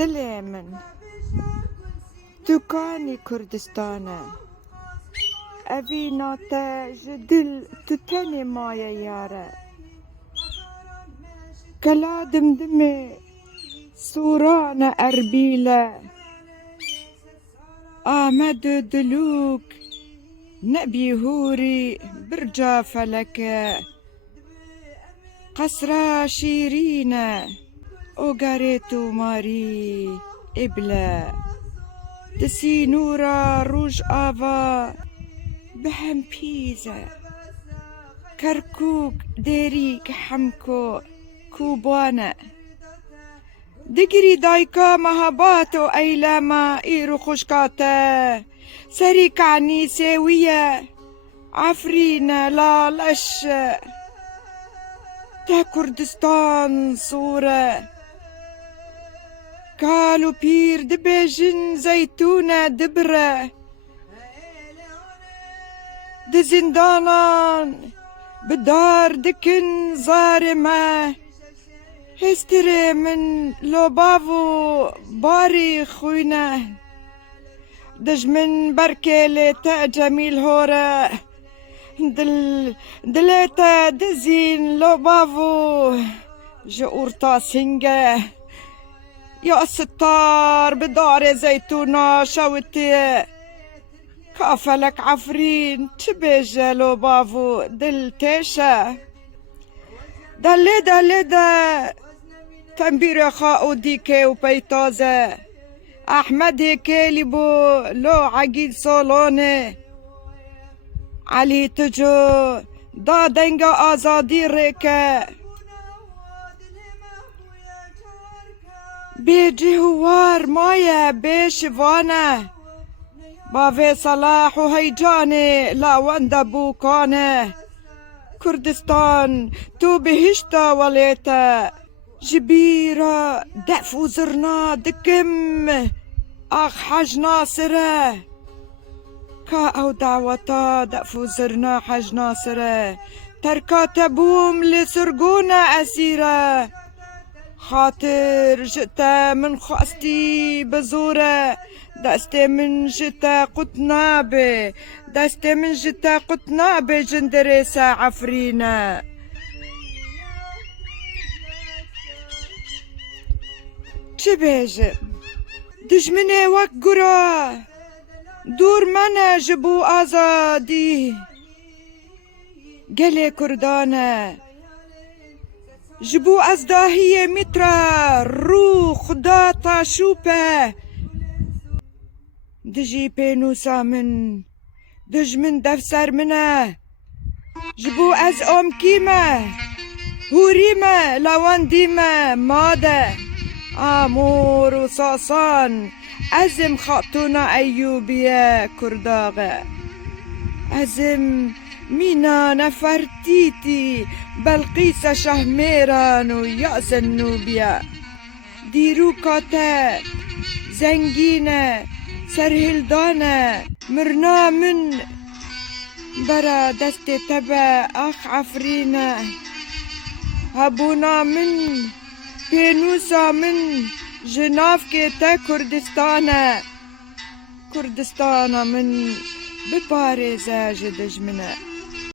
دلي من تكاني كردستانا أبي ناتا جدل تتني مايا يارا كلا دمدمي سورانا أربيلة آمد دلوك نبي هوري برجا فلك قصرا شيرينة أوغاريتو ماري إبلا تسي نورا روج آفا بهم بيزا كركوك ديريك حمكو كوبانا دقري دايكا مهباتو أيلاما إيرو خشكاتا سريك عني ساوية عفرينا لا لش تا كردستان صورة كالو بير دبيجن زيتونة دبرة دزندانان بدار دكن ظارمة هستري من لوبافو باري خوينة دجمن بركة تا جميل هورا دلتا دزين لوبافو جورتا سنجة يا ستار بدار زيتونة شوتي كافلك عفرين تبيجا لوبافو دلتيشا دلدا تنبير خاو ديكي وبيتازة أحمد كيلبو لو عقيد صالوني علي تجو دا دنگا آزادي ريكا بيجي هوار مايا بيشوانا بافي صلاح وهيجاني لا وندا بوكانه كردستان تو بهشتا وليتا جبيرة دف وزرنا دكم أخ حج ناصرة كا أو دعوتا دف وزرنا حج ناصرة تركا تبوم لسرقونا أسيرة خاطر جئتا من خاستي بزورة دستي من جتا قطنابي دستي من جتا قطنابي جندريسة عفرينة تبيج دجمني وقرا دور منا جبو آزادي قلي كردانا جبو أزداهية مترا رو خدا تاشوبة دجي بينوسا من دجمن دفسر منا جبو از أم كيمة هوريمة لوان ديمة مادة آمور وصاصان أزم خاطونا أيوبية كرداغة أزم مينا نفرتيتي بلقيسة شهميران ويأس النوبيا ديرو كاتا زنجينة سرهلدانة مرنا من برا دستي تبا أخ عفرينة هبونا من بينوسا من جناف كيتا كردستانا من ببارزة جدج منه